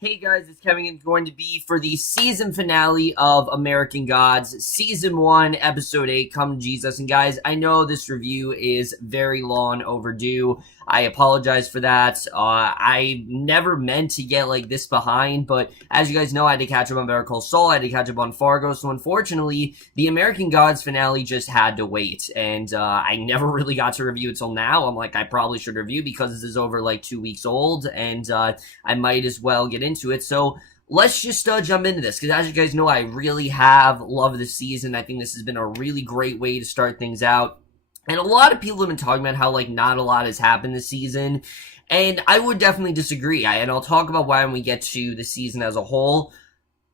Hey guys, it's Kevin. It's going to be for the season finale of American Gods, Season 1, Episode 8, Come Jesus. And guys, I know this review is very long overdue. I apologize for that. I never meant to get like this behind, but as you guys know, I had to catch up on Better Call Saul, I had to catch up on Fargo, so unfortunately, the American Gods finale just had to wait, and I never really got to review it till now. I'm like, I probably should review because this is over like 2 weeks old, and I might as well get into it. So let's just jump into this, because as you guys know, I really have loved this season. I think this has been a really great way to start things out. And a lot of people have been talking about how, like, not a lot has happened this season. And I would definitely disagree. And I'll talk about why when we get to the season as a whole.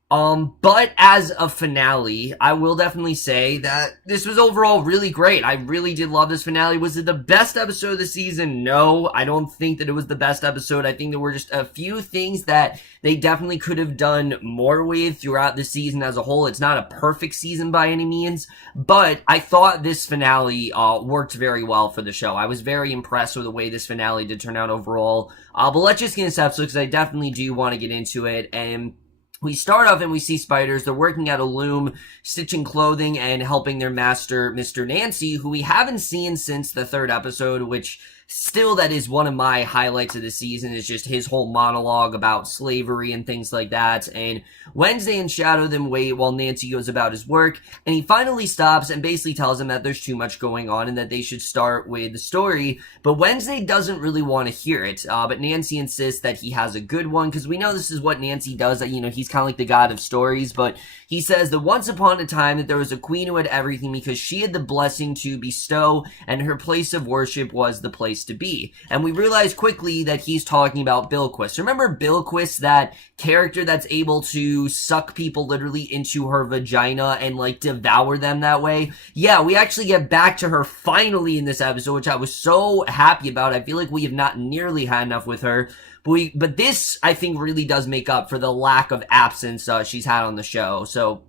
But as a finale, I will definitely say that this was overall really great. I really did love this finale. Was it the best episode of the season? No, I don't think that it was the best episode. I think there were just a few things that they definitely could have done more with throughout the season as a whole. It's not a perfect season by any means, but I thought this finale, worked very well for the show. I was very impressed with the way this finale did turn out overall. But let's just get into this episode, because I definitely do want to get into it. And we start off and we see spiders. They're working at a loom, stitching clothing and helping their master, Mr. Nancy, who we haven't seen since the third episode, which still, that is one of my highlights of the season, is just his whole monologue about slavery and things like that. And Wednesday and Shadow then wait while Nancy goes about his work, and he finally stops and basically tells him that there's too much going on and that they should start with the story. But Wednesday doesn't really want to hear it, but Nancy insists that he has a good one, because we know this is what Nancy does, that, you know, he's kind of like the god of stories. But he says that once upon a time that there was a queen who had everything because she had the blessing to bestow, and her place of worship was the place to be. And we realize quickly that he's talking about Bilquis. Remember Bilquis, that character that's able to suck people literally into her vagina and like devour them that way? Yeah, we actually get back to her finally in this episode, which I was so happy about. I feel like we have not nearly had enough with her. But this, I think, really does make up for the lack of absence she's had on the show. So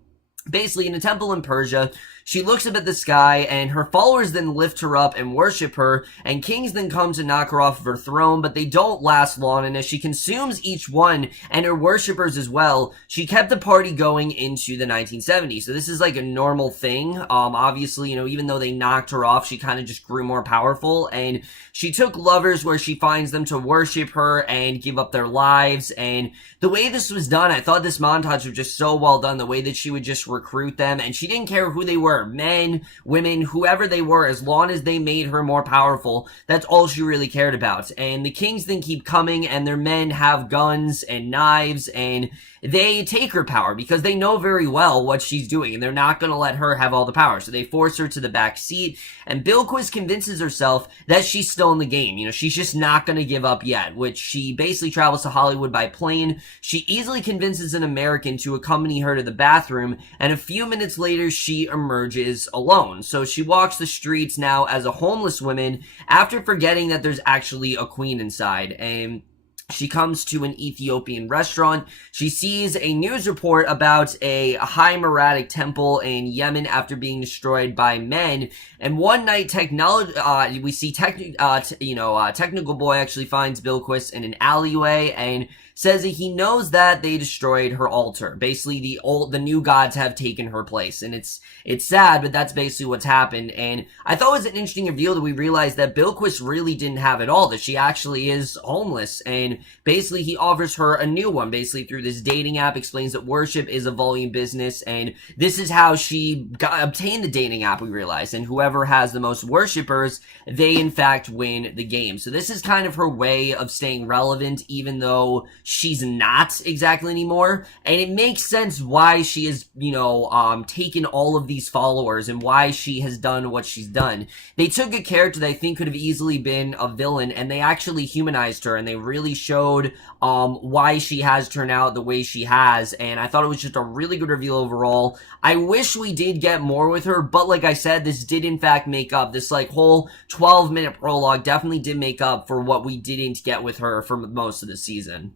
basically, in a temple in Persia, she looks up at the sky, and her followers then lift her up and worship her, and kings then come to knock her off of her throne, but they don't last long, and as she consumes each one, and her worshippers as well, she kept the party going into the 1970s. So this is like a normal thing. Obviously, you know, even though they knocked her off, she kind of just grew more powerful, and she took lovers where she finds them to worship her and give up their lives. And the way this was done, I thought this montage was just so well done, the way that she would just recruit them, and she didn't care who they were. Men, women, whoever they were, as long as they made her more powerful, that's all she really cared about. And the kings then keep coming, and their men have guns and knives, and they take her power because they know very well what she's doing, and they're not going to let her have all the power. So they force her to the back seat, and Bilquis convinces herself that she's still in the game. You know, she's just not going to give up yet, which she basically travels to Hollywood by plane. She easily convinces an American to accompany her to the bathroom, and a few minutes later, she emerges alone. So she walks the streets now as a homeless woman after forgetting that there's actually a queen inside. And she comes to an Ethiopian restaurant. She sees a news report about a high Maratic temple in Yemen after being destroyed by men. And one night, we see Technical Boy actually finds Bilquis in an alleyway and says that he knows that they destroyed her altar. Basically, the new gods have taken her place, and it's sad, but that's basically what's happened. And I thought it was an interesting reveal that we realized that Bilquis really didn't have it all, that she actually is homeless, and basically he offers her a new one, basically through this dating app, explains that worship is a volume business, and this is how she obtained the dating app, we realized, and whoever has the most worshipers, they in fact win the game. So this is kind of her way of staying relevant, even though she's not exactly anymore, and it makes sense why she has, taken all of these followers and why she has done what she's done. They took a character that I think could have easily been a villain, and they actually humanized her, and they really showed why she has turned out the way she has, and I thought it was just a really good reveal overall. I wish we did get more with her, but like I said, this did in fact make up. This whole 12-minute prologue definitely did make up for what we didn't get with her for most of the season.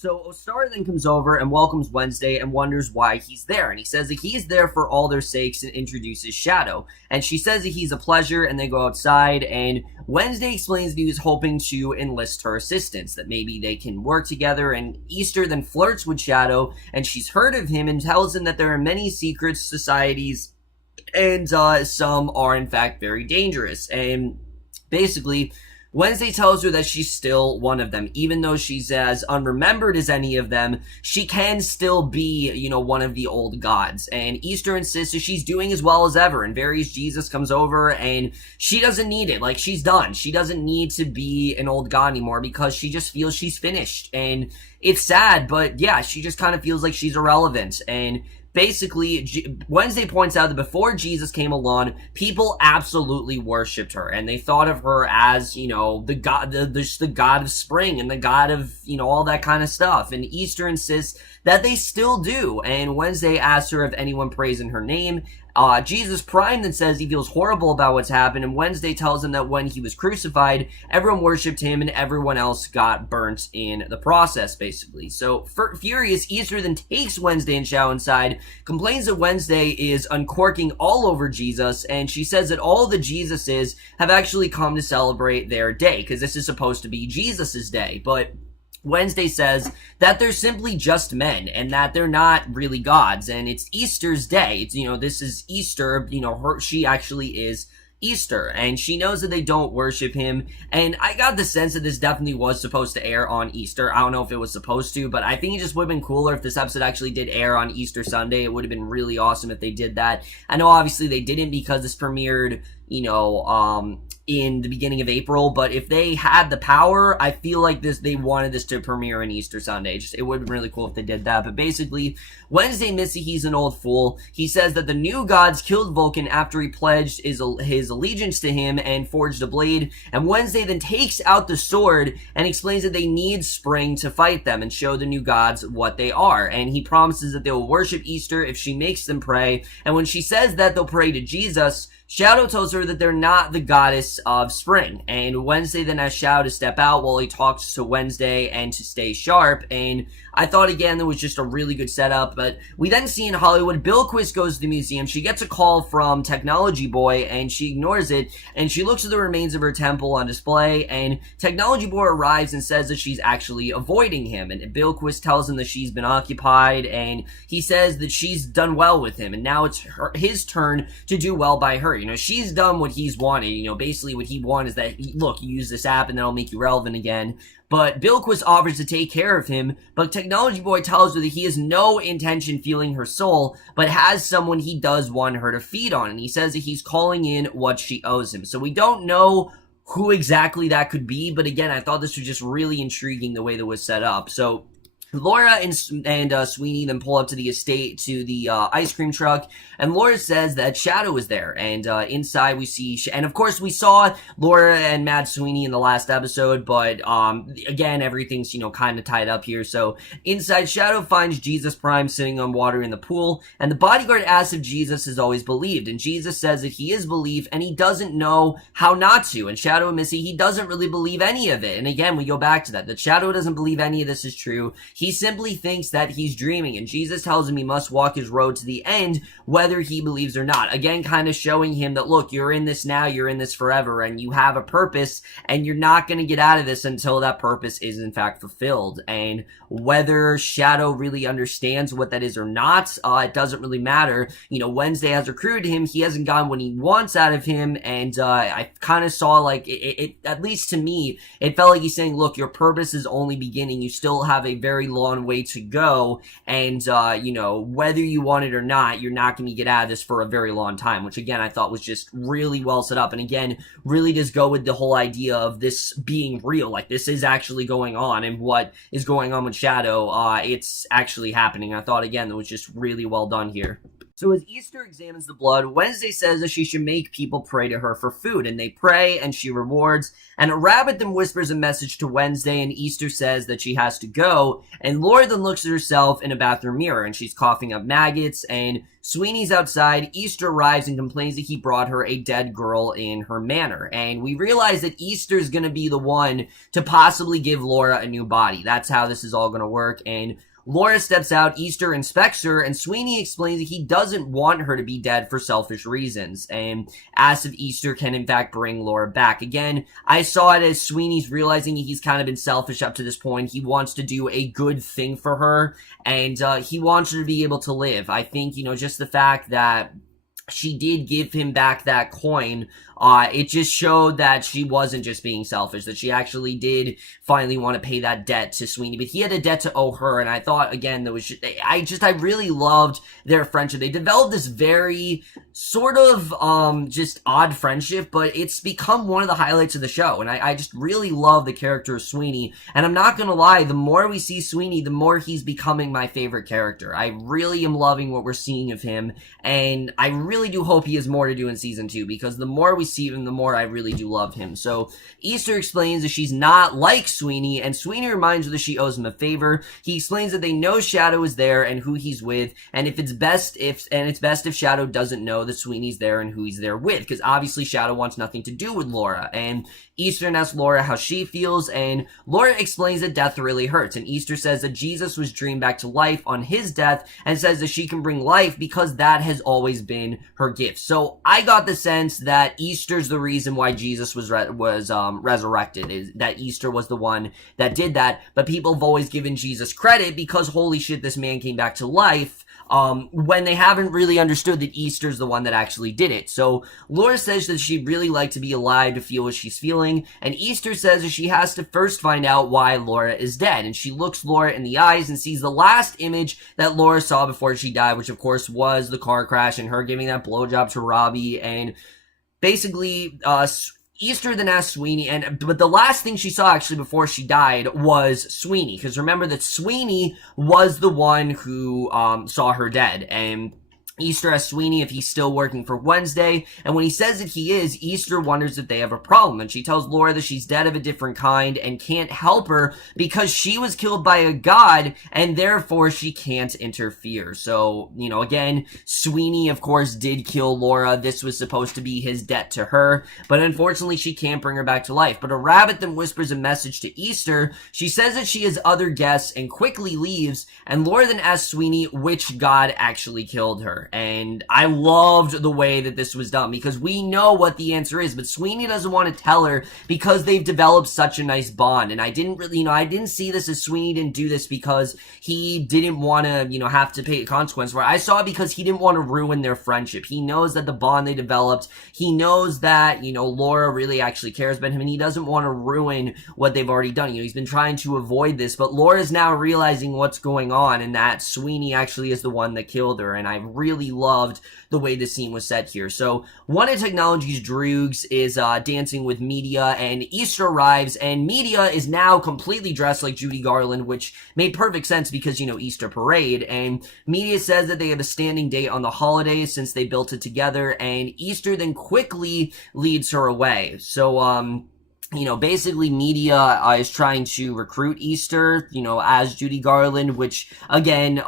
So Star then comes over and welcomes Wednesday and wonders why he's there. And he says that he's there for all their sakes and introduces Shadow. And she says that he's a pleasure, and they go outside, and Wednesday explains that he was hoping to enlist her assistance, that maybe they can work together, and Easter then flirts with Shadow, and she's heard of him and tells him that there are many secret societies, and some are in fact very dangerous. And basically, Wednesday tells her that she's still one of them. Even though she's as unremembered as any of them, she can still be, one of the old gods. And Easter insists that she's doing as well as ever. And Various Jesus comes over, and she doesn't need it. Like, she's done. She doesn't need to be an old god anymore because she just feels she's finished. And it's sad, but yeah, she just kind of feels like she's irrelevant. And basically, Wednesday points out that before Jesus came along, people absolutely worshipped her, and they thought of her as, the god, the god of spring, and the god of, all that kind of stuff. And Easter insists that they still do, and Wednesday asks her if anyone prays in her name. Jesus Prime then says he feels horrible about what's happened, and Wednesday tells him that when he was crucified, everyone worshipped him and everyone else got burnt in the process, basically. So, furious, Easter then takes Wednesday and Shadow inside, complains that Wednesday is uncorking all over Jesus, and she says that all the Jesuses have actually come to celebrate their day, because this is supposed to be Jesus's day, but Wednesday says that they're simply just men and that they're not really gods, and it's Easter's day. It's, this is Easter, she actually is Easter, and she knows that they don't worship him, and I got the sense that this definitely was supposed to air on Easter. I don't know if it was supposed to, but I think it just would have been cooler if this episode actually did air on Easter Sunday. It would have been really awesome if they did that. I know obviously they didn't because this premiered, in the beginning of April, but if they had the power, I feel like they wanted this to premiere on Easter Sunday. It would have been really cool if they did that. But basically, Wednesday Missy, he's an old fool. He says that the new gods killed Vulcan after he pledged his allegiance to him and forged a blade, and Wednesday then takes out the sword and explains that they need spring to fight them and show the new gods what they are, and he promises that they will worship Easter if she makes them pray, and when she says that they'll pray to Jesus, Shadow tells her that they're not the goddess of spring, and Wednesday then asks Shadow to step out while he talks to Wednesday and to stay sharp, and I thought again that was just a really good setup. But we then see in Hollywood, Bilquis goes to the museum. She gets a call from Technology Boy, and she ignores it, and she looks at the remains of her temple on display, and Technology Boy arrives and says that she's actually avoiding him, and Bilquis tells him that she's been occupied, and he says that she's done well with him, and now it's his turn to do well by her. She's done what he's wanted. Basically what he wanted is that, look, you use this app and then I'll make you relevant again. But Bilquis offers to take care of him, but Technology Boy tells her that he has no intention feeling her soul, but has someone he does want her to feed on, and he says that he's calling in what she owes him. So we don't know who exactly that could be, but again, I thought this was just really intriguing the way that was set up. So Laura and Sweeney then pull up to the estate, to the ice cream truck, and Laura says that Shadow is there, and inside we see, and of course we saw Laura and Mad Sweeney in the last episode, but again, everything's, kind of tied up here. So inside, Shadow finds Jesus Prime sitting on water in the pool, and the bodyguard asks if Jesus has always believed, and Jesus says that he is belief, and he doesn't know how not to, and Shadow and Missy, he doesn't really believe any of it, and again, we go back to that Shadow doesn't believe any of this is true. He simply thinks that he's dreaming, and Jesus tells him he must walk his road to the end, whether he believes or not. Again, kind of showing him that, look, you're in this now, you're in this forever, and you have a purpose, and you're not going to get out of this until that purpose is in fact fulfilled. And whether Shadow really understands what that is or not, it doesn't really matter. Wednesday has recruited him, he hasn't gotten what he wants out of him, and I kind of saw, like, it at least to me, it felt like he's saying, look, your purpose is only beginning, you still have a very long way to go, and whether you want it or not, you're not going to get out of this for a very long time, which again I thought was just really well set up, and again really does go with the whole idea of this being real, like this is actually going on, and what is going on with Shadow, it's actually happening. I thought again that was just really well done here. So as Easter examines the blood, Wednesday says that she should make people pray to her for food, and they pray, and she rewards. And a rabbit then whispers a message to Wednesday, and Easter says that she has to go. And Laura then looks at herself in a bathroom mirror, and she's coughing up maggots, and Sweeney's outside. Easter arrives and complains that he brought her a dead girl in her manor. And we realize that Easter's gonna be the one to possibly give Laura a new body. That's how this is all gonna work, and Laura steps out, Easter inspects her, and Sweeney explains that he doesn't want her to be dead for selfish reasons, and asks if Easter can in fact bring Laura back. Again, I saw it as Sweeney's realizing he's kind of been selfish up to this point. He wants to do a good thing for her, and he wants her to be able to live. I think, just the fact that she did give him back that coin, it just showed that she wasn't just being selfish, that she actually did finally want to pay that debt to Sweeney, but he had a debt to owe her, and I thought, again, there was I really loved their friendship. They developed this very sort of, just odd friendship, but it's become one of the highlights of the show, and I just really love the character of Sweeney, and I'm not gonna lie, the more we see Sweeney, the more he's becoming my favorite character. I really am loving what we're seeing of him, and I really do hope he has more to do in season 2, because the more we see him, the more I really do love him. So Easter explains that she's not like Sweeney, and Sweeney reminds her that she owes him a favor. He explains that they know Shadow is there and who he's with, and it's best if Shadow doesn't know that Sweeney's there and who he's there with, because obviously Shadow wants nothing to do with Laura. And Easter asks Laura how she feels, and Laura explains that death really hurts, and Easter says that Jesus was dreamed back to life on his death, and says that she can bring life because that has always been her gift. So I got the sense that Easter's the reason why Jesus was resurrected, is that Easter was the one that did that, but people have always given Jesus credit because holy shit, this man came back to life, when they haven't really understood that Easter's the one that actually did it. So Laura says that she'd really like to be alive to feel what she's feeling, and Easter says that she has to first find out why Laura is dead, and she looks Laura in the eyes and sees the last image that Laura saw before she died, which of course was the car crash and her giving that blowjob to Robbie, and basically, Easter then asked Sweeney, but the last thing she saw actually before she died was Sweeney, because remember that Sweeney was the one who saw her dead, and Easter asks Sweeney if he's still working for Wednesday, and when he says that he is, Easter wonders if they have a problem, and she tells Laura that she's dead of a different kind and can't help her because she was killed by a god, and therefore she can't interfere. So, again, Sweeney, of course, did kill Laura. This was supposed to be his debt to her, but unfortunately she can't bring her back to life. But a rabbit then whispers a message to Easter. She says that she has other guests and quickly leaves, and Laura then asks Sweeney which god actually killed her. And I loved the way that this was done, because we know what the answer is, but Sweeney doesn't want to tell her because they've developed such a nice bond. And I didn't really, I didn't see this as Sweeney didn't do this because he didn't want to, have to pay a consequence for it. I saw it because he didn't want to ruin their friendship. He knows that the bond they developed, he knows that, Laura really actually cares about him, and he doesn't want to ruin what they've already done. He's been trying to avoid this, but Laura's now realizing what's going on, and that Sweeney actually is the one that killed her, and I really loved the way the scene was set here. So one of Technology's droogs is dancing with Media, and Easter arrives, and Media is now completely dressed like Judy Garland, which made perfect sense because, Easter parade, and Media says that they have a standing date on the holidays since they built it together, and Easter then quickly leads her away. So, basically Media is trying to recruit Easter, as Judy Garland, which, again,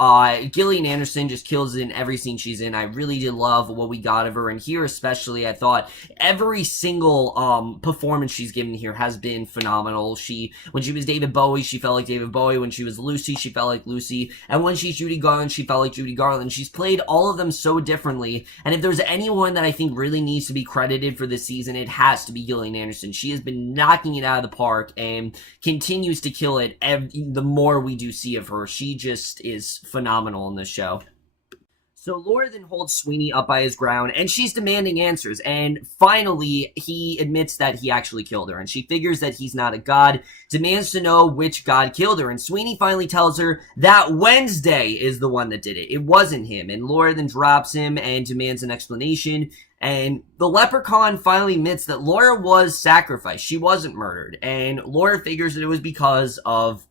Gillian Anderson just kills it in every scene she's in. I really did love what we got of her, and here especially, I thought every single, performance she's given here has been phenomenal. When she was David Bowie, she felt like David Bowie. When she was Lucy, she felt like Lucy. And when she's Judy Garland, she felt like Judy Garland. She's played all of them so differently, and if there's anyone that I think really needs to be credited for this season, it has to be Gillian Anderson. She has been knocking it out of the park and continues to kill it the more we do see of her. She just is phenomenal in this show. So Laura then holds Sweeney up by his ground, and she's demanding answers, and finally, he admits that he actually killed her, and she figures that he's not a god, demands to know which god killed her, and Sweeney finally tells her that Wednesday is the one that did it. It wasn't him, and Laura then drops him and demands an explanation, and the leprechaun finally admits that Laura was sacrificed. She wasn't murdered, and Laura figures that it was because of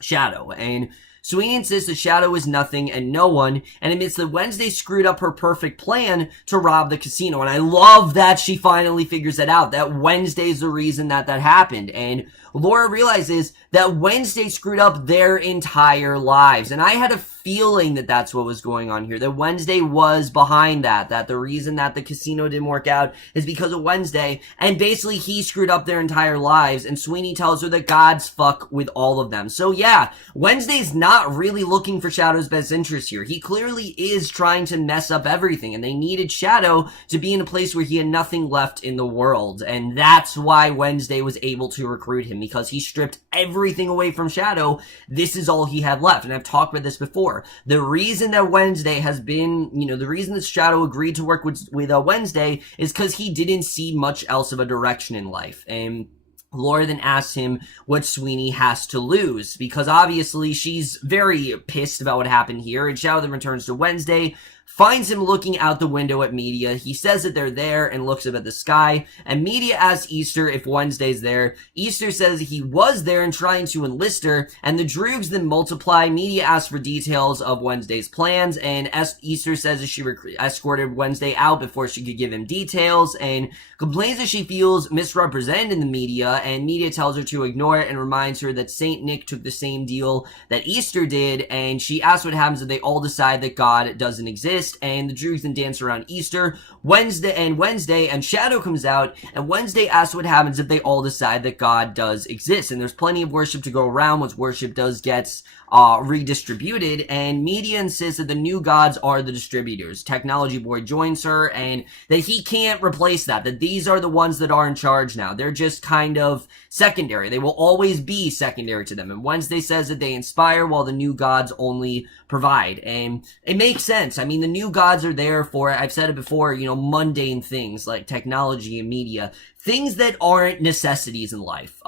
Shadow, and Sweeney insists that Shadow is nothing and no one, and admits that Wednesday screwed up her perfect plan to rob the casino. And I love that she finally figures that out, that Wednesday's the reason that happened. And Laura realizes that Wednesday screwed up their entire lives. And I had a feeling that that's what was going on here, that Wednesday was behind that the reason that the casino didn't work out is because of Wednesday, and basically he screwed up their entire lives, and Sweeney tells her that God's fuck with all of them. So yeah, Wednesday's not really looking for Shadow's best interest here. He clearly is trying to mess up everything, and they needed Shadow to be in a place where he had nothing left in the world, and that's why Wednesday was able to recruit him, because he stripped everything away from Shadow. This is all he had left, and I've talked about this before. The reason that Wednesday has been, the reason that Shadow agreed to work with Wednesday is because he didn't see much else of a direction in life. And Laura then asks him what Sweeney has to lose, because obviously she's very pissed about what happened here, and Shadow then returns to Wednesday, finds him looking out the window at Media. He says that they're there and looks up at the sky, and Media asks Easter if Wednesday's there. Easter says he was there and trying to enlist her, and the Droogs then multiply. Media asks for details of Wednesday's plans, and Easter says that she escorted Wednesday out before she could give him details, and complains that she feels misrepresented in the media, and Media tells her to ignore it and reminds her that Saint Nick took the same deal that Easter did, and she asks what happens if they all decide that God doesn't exist. And the Droogs then dance around Easter. Wednesday and Shadow comes out, and Wednesday asks what happens if they all decide that God does exist. And there's plenty of worship to go around once worship gets redistributed, and Media insists that the new gods are the distributors. Technology Boy joins her, and that he can't replace that these are the ones that are in charge now. They're just kind of secondary. They will always be secondary to them. And Wednesday says that they inspire while the new gods only provide. And it makes sense. I mean, the new gods are there for, I've said it before, mundane things like technology and media. Things that aren't necessities in life.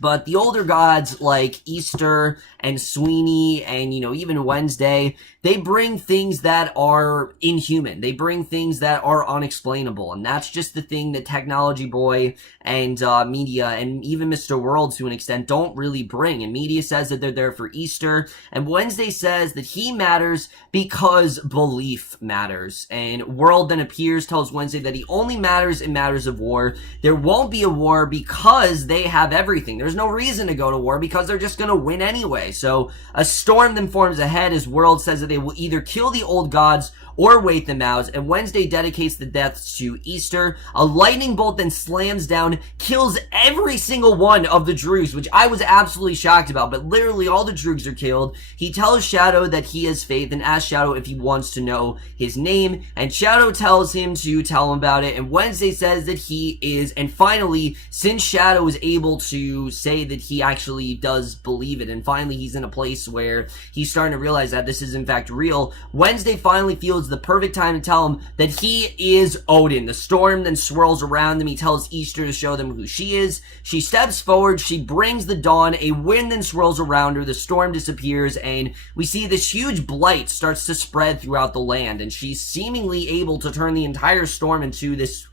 But the older gods like Easter and Sweeney and, even Wednesday, they bring things that are inhuman. They bring things that are unexplainable. And that's just the thing that Technology Boy and Media and even Mr. World to an extent don't really bring. And Media says that they're there for Easter. And Wednesday says that he matters because belief matters. And World then appears, tells Wednesday that he only matters in matters of war. There won't be a war because they have everything. There's no reason to go to war because they're just going to win anyway. So a storm then forms ahead as World says that they will either kill the old gods or wait them out, and Wednesday dedicates the deaths to Easter. A lightning bolt then slams down, kills every single one of the Droogs, which I was absolutely shocked about, but literally all the Droogs are killed. He tells Shadow that he has faith and asks Shadow if he wants to know his name, and Shadow tells him to tell him about it, and Wednesday says that he is, and finally, since Shadow is able to say that he actually does believe it, and finally he's in a place where he's starting to realize that this is in fact real, Wednesday finally feels the perfect time to tell him that he is Odin. The storm then swirls around them. He tells Easter to show them who she is. She steps forward. She brings the dawn. A wind then swirls around her. The storm disappears, and we see this huge blight starts to spread throughout the land, and she's seemingly able to turn the entire storm into this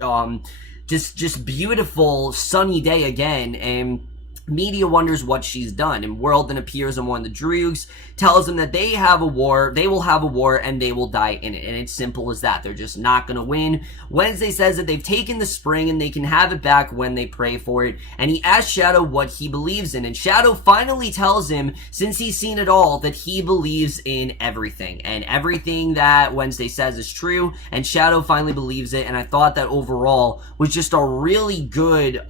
just beautiful sunny day again. And Media wonders what she's done, and World then appears on one of the Droogs, tells them that they will have a war, and they will die in it, and it's simple as that. They're just not gonna win. Wednesday says that they've taken the spring, and they can have it back when they pray for it, and he asks Shadow what he believes in, and Shadow finally tells him, since he's seen it all, that he believes in everything, and everything that Wednesday says is true, and Shadow finally believes it, and I thought that overall was just a really good,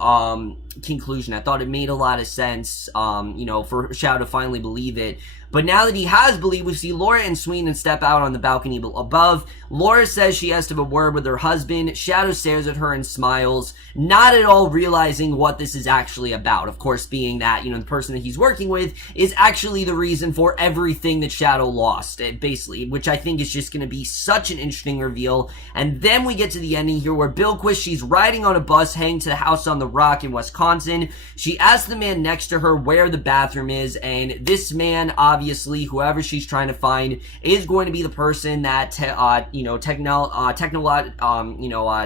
conclusion. I thought it made a lot of sense, for Shadow to finally believe it. But now that he has believed, we see Laura and Sweeney step out on the balcony above. Laura says she has to have a word with her husband. Shadow stares at her and smiles, not at all realizing what this is actually about. Of course, being that, the person that he's working with is actually the reason for everything that Shadow lost, basically, which I think is just going to be such an interesting reveal. And then we get to the ending here where Bilquis, she's riding on a bus heading to the house on the rock in Wisconsin. She asks the man next to her where the bathroom is, and this man obviously obviously whoever she's trying to find is going to be the person that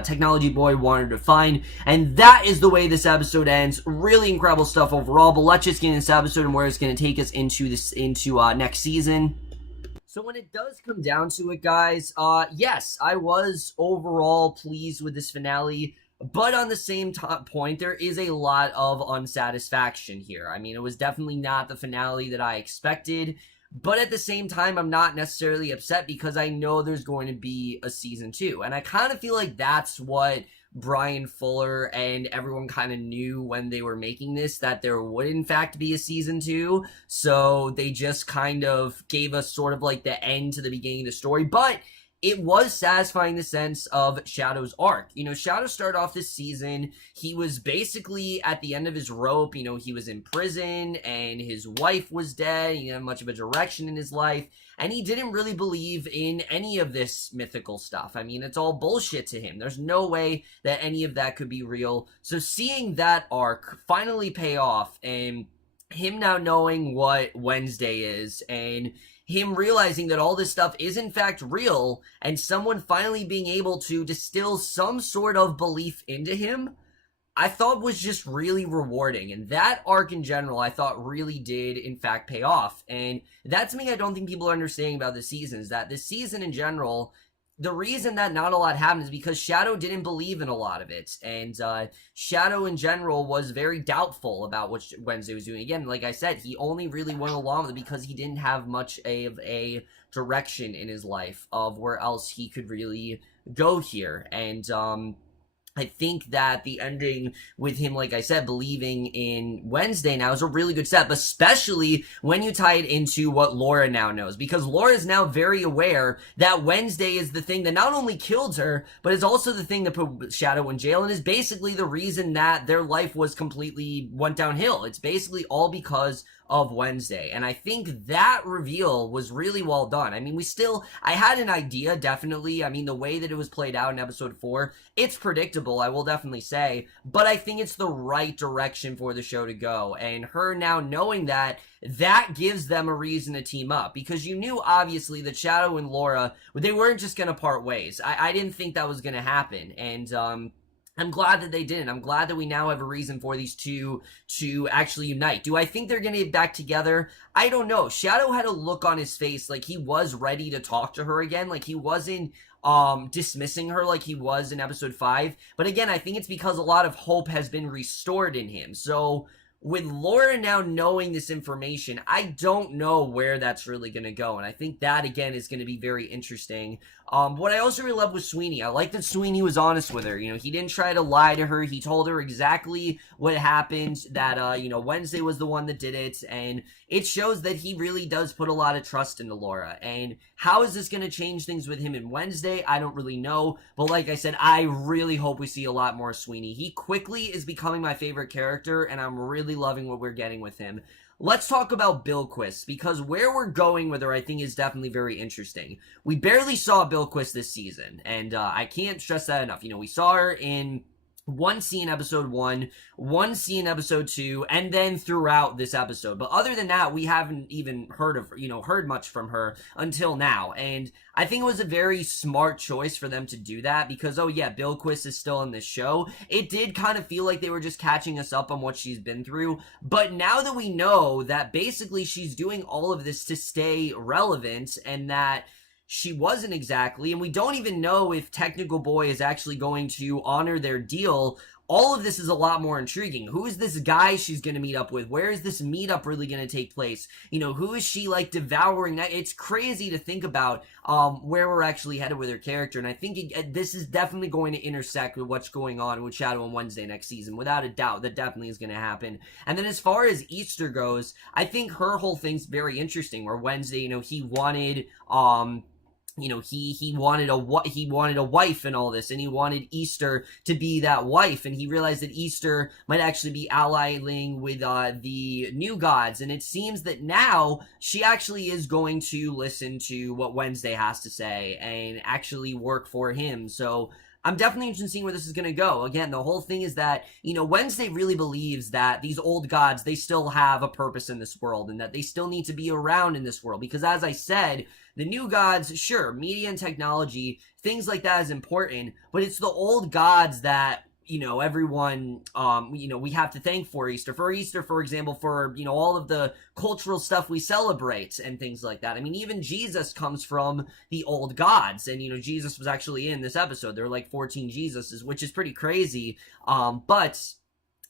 technology boy wanted to find, and that is the way this episode ends. Really incredible stuff overall, but let's just get into this episode and where it's going to take us into next season. So when it does come down to it, guys, yes, I was overall pleased with this finale, but on the same point, there is a lot of unsatisfaction here. I mean, it was definitely not the finale that I expected, but at the same time, I'm not necessarily upset because I know there's going to be a season 2, and I kind of feel like that's what Brian Fuller and everyone kind of knew when they were making this, that there would in fact be a season 2. So they just kind of gave us sort of like the end to the beginning of the story. But it was satisfying the sense of Shadow's arc. You know, Shadow started off this season, he was basically at the end of his rope. You know, he was in prison and his wife was dead. He didn't have much of a direction in his life, and he didn't really believe in any of this mythical stuff. I mean, it's all bullshit to him. There's no way that any of that could be real. So seeing that arc finally pay off, and him now knowing what Wednesday is, and him realizing that all this stuff is in fact real, and someone finally being able to distill some sort of belief into him, I thought was just really rewarding. And that arc in general, I thought really did in fact pay off. And that's something I don't think people are understanding about this season, is that this season in general, the reason that not a lot happened is because Shadow didn't believe in a lot of it. And Shadow in general was very doubtful about what Wednesday was doing. Again, like I said, he only really went along with it because he didn't have much of a direction in his life of where else he could really go here. And I think that the ending with him, like I said, believing in Wednesday now is a really good step, especially when you tie it into what Laura now knows, because Laura is now very aware that Wednesday is the thing that not only killed her, but is also the thing that put Shadow in jail and is basically the reason that their life was completely went downhill. It's basically all because of Wednesday. And I think that reveal was really well done. I mean, I had an idea, definitely. I mean, the way that it was played out in episode 4, it's predictable, I will definitely say, but I think it's the right direction for the show to go. And her now knowing that gives them a reason to team up, because you knew obviously that Shadow and Laura, they weren't just going to part ways. I didn't think that was going to happen. And I'm glad that they didn't. I'm glad that we now have a reason for these two to actually unite. Do I think they're going to get back together? I don't know. Shadow had a look on his face like he was ready to talk to her again. Like he wasn't dismissing her like he was in episode 5. But again, I think it's because a lot of hope has been restored in him. So with Laura now knowing this information, I don't know where that's really going to go. And I think that, again, is going to be very interesting. What I also really loved was Sweeney. I like that Sweeney was honest with her. You know, he didn't try to lie to her. He told her exactly what happened, that, Wednesday was the one that did it. And it shows that he really does put a lot of trust into Laura. And how is this going to change things with him and Wednesday? I don't really know. But like I said, I really hope we see a lot more Sweeney. He quickly is becoming my favorite character, and I'm really loving what we're getting with him. Let's talk about Bilquis, because where we're going with her, I think, is definitely very interesting. We barely saw Bilquis this season, and I can't stress that enough. You know, we saw her in one scene episode 1, one scene episode 2, and then throughout this episode. But other than that, we haven't even heard much from her until now. And I think it was a very smart choice for them to do that, because, oh yeah, Bilquis is still in this show. It did kind of feel like they were just catching us up on what she's been through. But now that we know that basically she's doing all of this to stay relevant, and that she wasn't exactly, and we don't even know if Technical Boy is actually going to honor their deal, all of this is a lot more intriguing. Who is this guy she's going to meet up with? Where is this meetup really going to take place? You know, who is she, like, devouring? It's crazy to think about where we're actually headed with her character, and I think this is definitely going to intersect with what's going on with Shadow and Wednesday next season. Without a doubt, that definitely is going to happen. And then as far as Easter goes, I think her whole thing's very interesting, where Wednesday, he wanted he wanted a wife and all this, and he wanted Easter to be that wife, and he realized that Easter might actually be allying with the new gods, and it seems that now she actually is going to listen to what Wednesday has to say and actually work for him. So I'm definitely interested in seeing where this is going to go. Again, the whole thing is that, Wednesday really believes that these old gods, they still have a purpose in this world and that they still need to be around in this world. Because as I said, the new gods, sure, media and technology, things like that is important, but it's the old gods that everyone, we have to thank for Easter. For Easter, for example, for, all of the cultural stuff we celebrate and things like that. I mean, even Jesus comes from the old gods. And, Jesus was actually in this episode. There were like 14 Jesuses, which is pretty crazy. But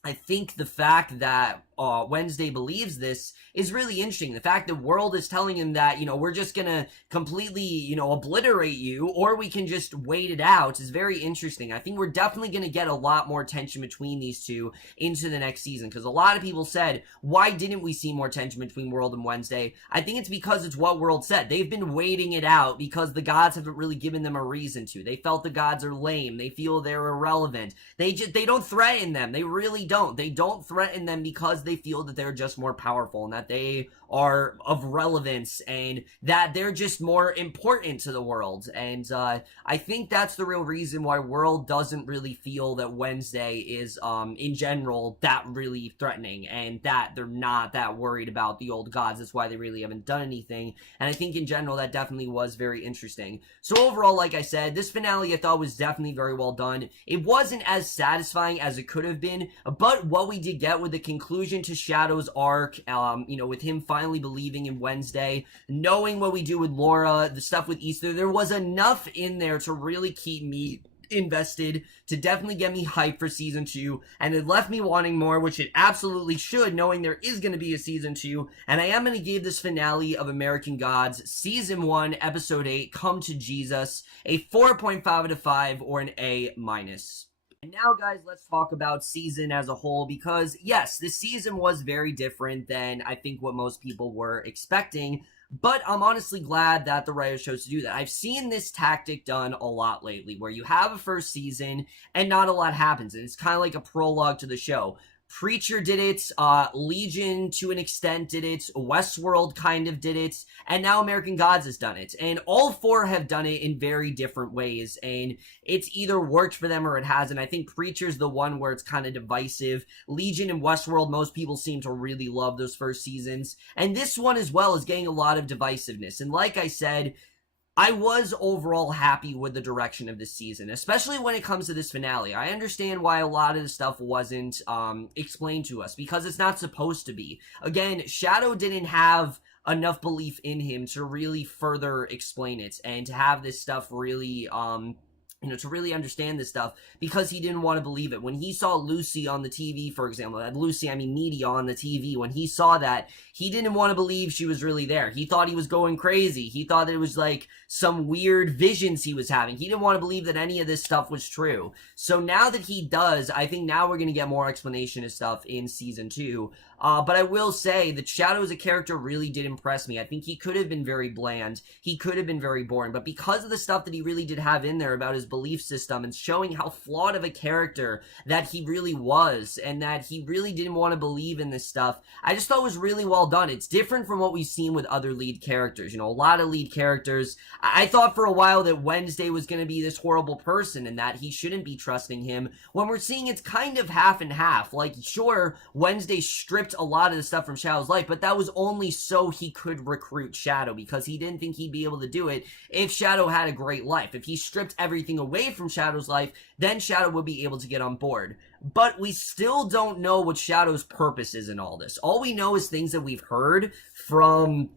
I think the fact that Wednesday believes this is really interesting. The fact the world is telling him that, we're just gonna completely, obliterate you, or we can just wait it out is very interesting. I think we're definitely gonna get a lot more tension between these two into the next season, because a lot of people said, why didn't we see more tension between World and Wednesday? I think it's because it's what World said. They've been waiting it out because the gods haven't really given them a reason to. They felt the gods are lame. They feel they're irrelevant. They don't threaten them. They really don't. They don't threaten them because they feel that they're just more powerful and that they are of relevance and that they're just more important to the world. And I think that's the real reason why World doesn't really feel that Wednesday is in general that really threatening and that they're not that worried about the old gods. That's why they really haven't done anything. And I think in general that definitely was very interesting. So overall, like I said, this finale I thought was definitely very well done. It wasn't as satisfying as it could have been, but what we did get with the conclusion to Shadow's arc, with him finally believing in Wednesday, knowing what we do with Laura, the stuff with Easter, there was enough in there to really keep me invested, to definitely get me hyped for season 2, and it left me wanting more, which it absolutely should, knowing there is going to be a season 2, and I am going to give this finale of American Gods, season 1, episode 8, Come to Jesus, a 4.5 out of 5, or an A-. And now, guys, let's talk about season as a whole, because, yes, this season was very different than I think what most people were expecting, but I'm honestly glad that the writers chose to do that. I've seen this tactic done a lot lately, where you have a first season and not a lot happens, and it's kind of like a prologue to the show. Preacher did it, Legion to an extent did it, Westworld kind of did it, and now American Gods has done it. And all 4 have done it in very different ways, and it's either worked for them or it hasn't. I think Preacher's the one where it's kind of divisive. Legion and Westworld, most people seem to really love those first seasons. And this one as well is getting a lot of divisiveness. And like I said, I was overall happy with the direction of this season, especially when it comes to this finale. I understand why a lot of the stuff wasn't explained to us, because it's not supposed to be. Again, Shadow didn't have enough belief in him to really further explain it and to have this stuff really to really understand this stuff, because he didn't want to believe it. When he saw Lucy on the TV, for example, Media on the TV, when he saw that, he didn't want to believe she was really there. He thought he was going crazy. He thought it was like some weird visions he was having. He didn't want to believe that any of this stuff was true. So now that he does, I think now we're going to get more explanation of stuff in season 2. But I will say that Shadow as a character really did impress me. I think he could have been very bland. He could have been very boring. But because of the stuff that he really did have in there about his belief system and showing how flawed of a character that he really was and that he really didn't want to believe in this stuff, I just thought it was really well done. It's different from what we've seen with other lead characters. A lot of lead characters, I thought for a while that Wednesday was going to be this horrible person and that he shouldn't be trusting him, when we're seeing it's kind of half and half. Like, sure, Wednesday stripped a lot of the stuff from Shadow's life, but that was only so he could recruit Shadow, because he didn't think he'd be able to do it if Shadow had a great life. If he stripped everything away from Shadow's life, then Shadow would be able to get on board. But we still don't know what Shadow's purpose is in all this. All we know is things that we've heard from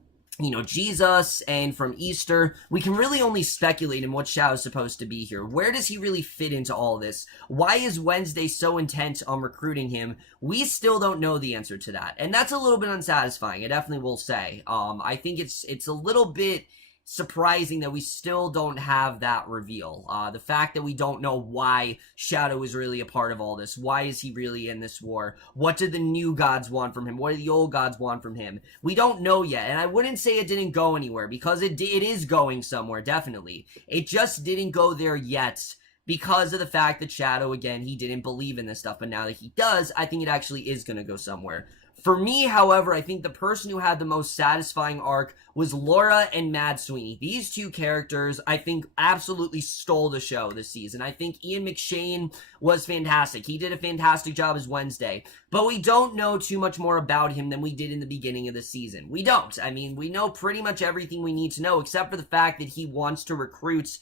Jesus and from Easter. We can really only speculate in what Shadow's supposed to be here. Where does he really fit into all this? Why is Wednesday so intent on recruiting him? We still don't know the answer to that. And that's a little bit unsatisfying, I definitely will say. I think it's a little bit surprising that we still don't have that reveal. The fact that we don't know why Shadow is really a part of all this. Why is he really in this war? What do the new gods want from him? What do the old gods want from him? We don't know yet, and I wouldn't say it didn't go anywhere, because it is going somewhere, definitely. It just didn't go there yet, because of the fact that Shadow, again, he didn't believe in this stuff, but now that he does, I think it actually is going to go somewhere. For me, however, I think the person who had the most satisfying arc was Laura and Mad Sweeney. These two characters, I think, absolutely stole the show this season. I think Ian McShane was fantastic. He did a fantastic job as Wednesday. But we don't know too much more about him than we did in the beginning of the season. We don't. I mean, we know pretty much everything we need to know, except for the fact that he wants to recruit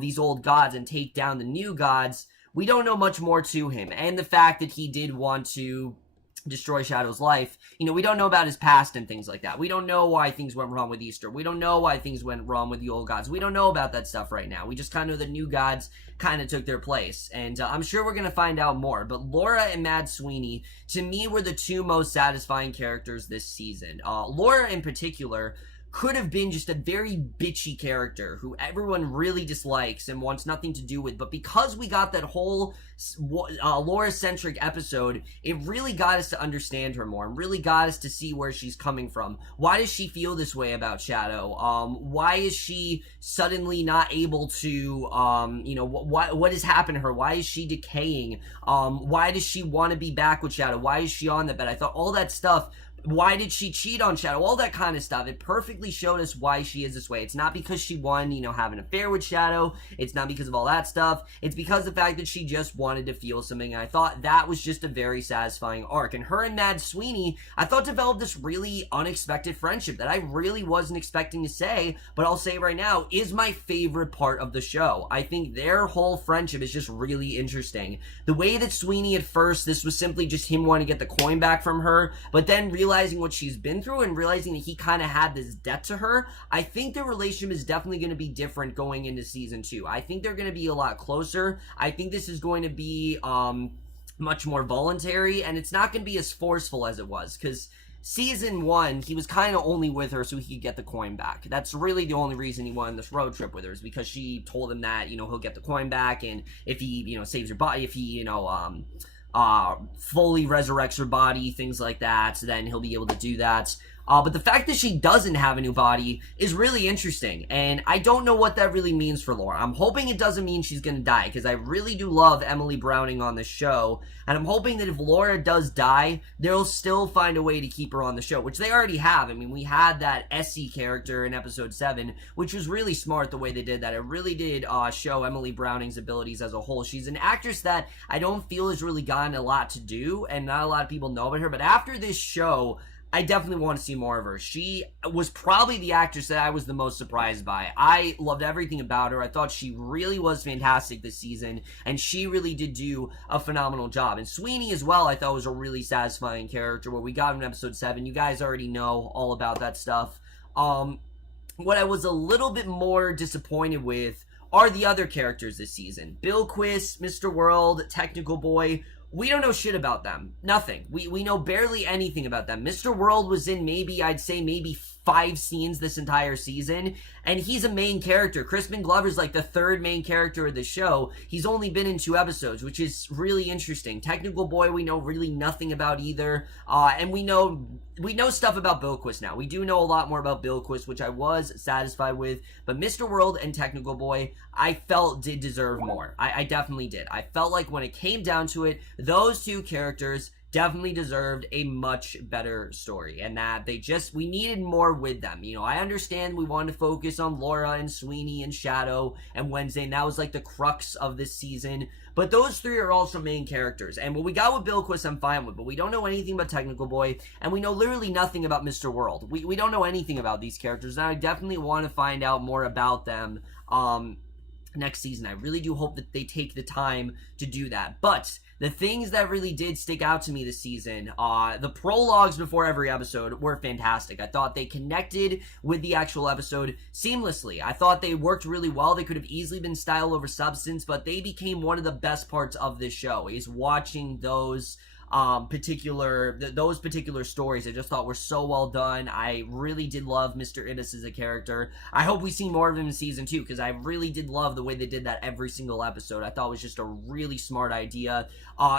these old gods and take down the new gods. We don't know much more to him. And the fact that he did want to destroy Shadow's life, we don't know about his past and things like that. We don't know why things went wrong with Easter. We don't know why things went wrong with the old gods. We don't know about that stuff right now. We just kind of know the new gods kind of took their place. And I'm sure we're going to find out more. But Laura and Mad Sweeney, to me, were the two most satisfying characters this season. Laura, in particular, could have been just a very bitchy character who everyone really dislikes and wants nothing to do with. But because we got that whole Laura-centric episode, it really got us to understand her more and really got us to see where she's coming from. Why does she feel this way about Shadow? Why is she suddenly not able to, what has happened to her? Why is she decaying? Why does she want to be back with Shadow? Why is she on the bed? I thought all that stuff. Why did she cheat on Shadow? All that kind of stuff. It perfectly showed us why she is this way. It's not because she won, have an affair with Shadow. It's not because of all that stuff. It's because of the fact that she just wanted to feel something. And I thought that was just a very satisfying arc. And her and Mad Sweeney, I thought, developed this really unexpected friendship that I really wasn't expecting to say, but I'll say right now, is my favorite part of the show. I think their whole friendship is just really interesting. The way that Sweeney at first, this was simply just him wanting to get the coin back from her, but then realizing what she's been through and realizing that he kind of had this debt to her, I think their relationship is definitely going to be different going into season 2. I think they're going to be a lot closer. I think this is going to be much more voluntary, and it's not going to be as forceful as it was, because season 1, he was kind of only with her so he could get the coin back. That's really the only reason he went on this road trip with her, is because she told him that, he'll get the coin back, and if he, saves her body, if he, fully resurrects her body, things like that, then he'll be able to do that. But the fact that she doesn't have a new body is really interesting, and I don't know what that really means for Laura. I'm hoping it doesn't mean she's gonna die, because I really do love Emily Browning on this show, and I'm hoping that if Laura does die, they'll still find a way to keep her on the show, which they already have. I mean, we had that Essie character in episode 7, which was really smart the way they did that. It really did show Emily Browning's abilities as a whole. She's an actress that I don't feel has really gotten a lot to do, and not a lot of people know about her, but after this show, I definitely want to see more of her. She was probably the actress that I was the most surprised by. I loved everything about her. I thought she really was fantastic this season, and she really did do a phenomenal job. And Sweeney as well, I thought, was a really satisfying character. What we got in episode 7, you guys already know all about that stuff. What I was a little bit more disappointed with are the other characters this season. Bilquis, Mr. World, Technical Boy. We don't know shit about them. Nothing. We know barely anything about them. Mr. World was in I'd say maybe 5 scenes this entire season, and he's a main character. Crispin Glover's like the 3rd main character of the show. He's only been in 2 episodes, which is really interesting. Technical Boy, we know really nothing about either, and we know stuff about Bilquis now. We do know a lot more about Bilquis, which I was satisfied with, but Mr. World and Technical Boy, I felt did deserve more. I definitely did. I felt like when it came down to it, those 2 characters definitely deserved a much better story, and that we needed more with them. I understand we wanted to focus on Laura and Sweeney and Shadow and Wednesday, and that was like the crux of this season, but those 3 are also main characters, and what we got with Bilquis I'm fine with, but we don't know anything about Technical Boy, and we know literally nothing about Mr. World. We don't know anything about these characters, and I definitely want to find out more about them next season. I really do hope that they take the time to do that. But the things that really did stick out to me this season, the prologues before every episode were fantastic. I thought they connected with the actual episode seamlessly. I thought they worked really well. They could have easily been style over substance, but they became one of the best parts of this show, is watching those particular stories. I just thought were so well done. I really did love Mr. Iddis as a character. I hope we see more of him in season 2, because I really did love the way they did that every single episode. I thought it was just a really smart idea.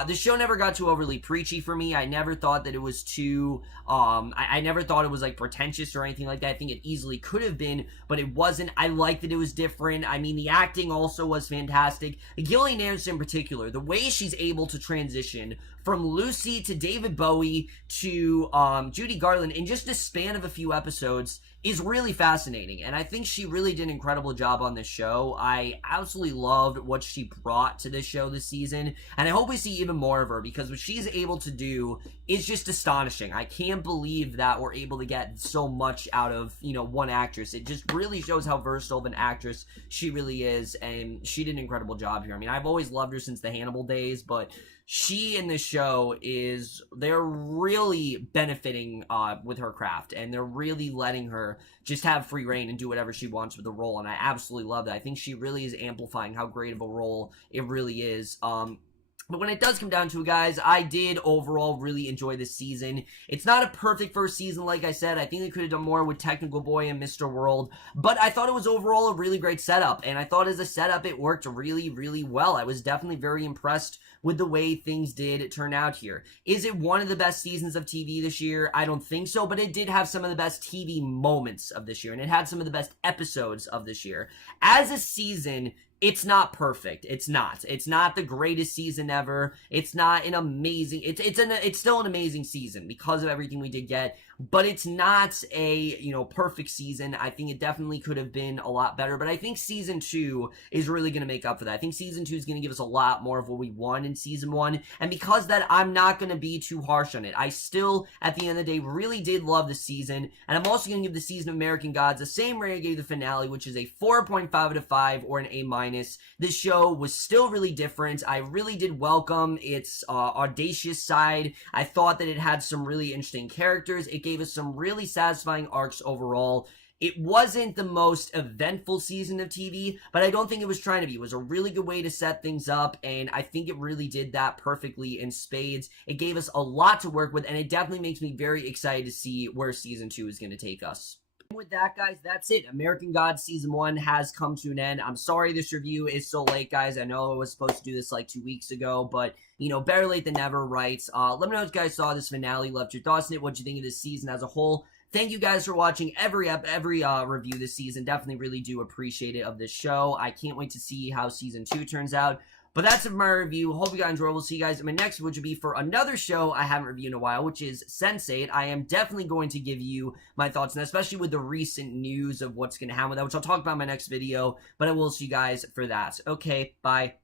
The show never got too overly preachy for me. I never thought that it was too, I never thought it was like pretentious or anything like that. I think it easily could have been, but it wasn't. I liked that it was different. I mean, the acting also was fantastic. Gillian Anderson in particular, the way she's able to transition from Lucy to David Bowie to Judy Garland in just a span of a few episodes is really fascinating, and I think she really did an incredible job on this show. I absolutely loved what she brought to this show this season, and I hope we see even more of her, because what she's able to do is just astonishing. I can't believe that we're able to get so much out of, you know, one actress. It just really shows how versatile of an actress she really is, and she did an incredible job here. I mean, I've always loved her since the Hannibal days, but she in this show they're really benefiting with her craft, and they're really letting her just have free reign and do whatever she wants with the role, and I absolutely love that. I think she really is amplifying how great of a role it really is. But when it does come down to it, guys, I did overall really enjoy this season. It's not a perfect first season, like I said. I think they could have done more with Technical Boy and Mr. World. But I thought it was overall a really great setup. And I thought as a setup, it worked really, really well. I was definitely very impressed with the way things did turn out here. Is it one of the best seasons of TV this year? I don't think so, but it did have some of the best TV moments of this year, and it had some of the best episodes of this year. As a season, it's not perfect. It's not. It's not the greatest season ever. It's not an amazing. It's still an amazing season because of everything we did get, but it's not a, you know, perfect season. I think it definitely could have been a lot better, but I think season 2 is really going to make up for that. I think season 2 is going to give us a lot more of what we want in season 1, and because of that, I'm not going to be too harsh on it. I still, at the end of the day, really did love the season, and I'm also going to give the season of American Gods the same rating I gave the finale, which is a 4.5 out of 5 or an A-. This show was still really different. I really did welcome its audacious side. I thought that it had some really interesting characters. It gave us some really satisfying arcs overall. It wasn't the most eventful season of TV, but I don't think it was trying to be. It was a really good way to set things up, and I think it really did that perfectly in spades. It gave us a lot to work with, and it definitely makes me very excited to see where season 2 is going to take us. With that, guys, that's it. American Gods Season 1 has come to an end. I'm sorry this review is so late, guys. I know I was supposed to do this like 2 weeks ago, but, you know, better late than never, right? Let me know if you guys saw this finale, left your thoughts on it, what you think of this season as a whole. Thank you guys for watching every review this season. Definitely really do appreciate it of this show. I can't wait to see how Season 2 turns out. But that's it for my review. Hope you guys enjoyed. We'll see you guys in my next, which will be for another show I haven't reviewed in a while, which is Sense8. I am definitely going to give you my thoughts, and especially with the recent news of what's going to happen with that, which I'll talk about in my next video. But I will see you guys for that. Okay, bye.